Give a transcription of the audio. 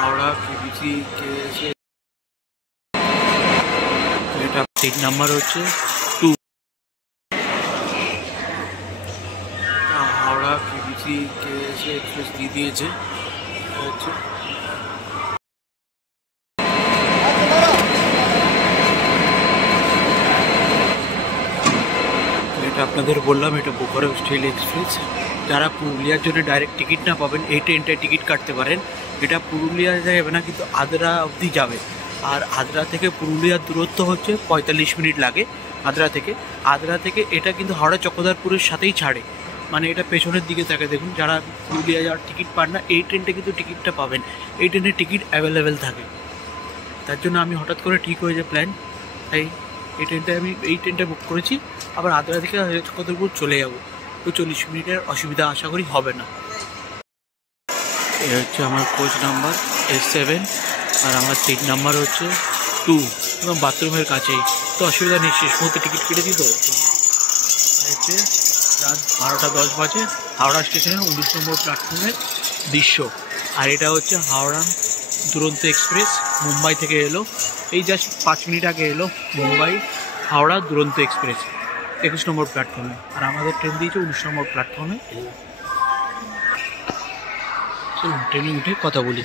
Howrah KBC কে এসে এটা seat number হচ্ছে 2। হাওড়া কেবিসি কে এসে এক্সপ্রেস দিয়ে দিয়েছে হচ্ছে। এটা আপনাদের বললাম এটা বোকারো স্টিল এক্সপ্রেস। যারা পুরুলিয়ার জন্য ডাইরেক্ট টিকিট না পাবেন এই ট্রেনটায় টিকিট কাটতে পারেন। এটা পুরুলিয়া যাবে না কিন্তু আদ্রা অবধি যাবে। আর আদ্রা থেকে পুরুলিয়ার দূরত্ব হচ্ছে 45 মিনিট লাগে আদ্রা থেকে এটা কিন্তু হাওড়া চক্রধরপুরের সাথেই ছাড়ে, মানে এটা পেছনের দিকে থাকে। দেখুন যারা পুরুলিয়া যাওয়ার টিকিট পান না এই ট্রেনটা কিন্তু টিকিটটা পাবেন, এই ট্রেনের টিকিট অ্যাভেলেবেল থাকে। তার জন্য আমি হঠাৎ করে ঠিক হয়েছে প্ল্যান, তাই এই ট্রেনটা বুক করেছি। আবার আদ্রা থেকে চক্রধরপুর চলে যাবো, তো 40 মিনিটের অসুবিধা আশা করি হবে না। এই হচ্ছে আমার কোচ নাম্বার S7 আর আমার সিট নাম্বার হচ্ছে 2 এবং বাথরুমের কাছেই, তো অসুবিধা নেই। শেষ মুহূর্তে টিকিট কেটেছি তো। হচ্ছে রাত 12:10 বাজে হাওড়া স্টেশনের 19 নম্বর প্ল্যাটফর্মের দৃশ্য। আর এটা হচ্ছে হাওড়া দুরন্ত এক্সপ্রেস, মুম্বাই থেকে এলো, এই জাস্ট 5 মিনিট আগে এলো মুম্বাই হাওড়া দুরন্ত এক্সপ্রেস 21 নম্বর প্ল্যাটফর্মে। আর আমাদের ট্রেন দিয়েছে 19 নম্বর প্ল্যাটফর্মে। চলুন ট্রেনে উঠে কথা বলি।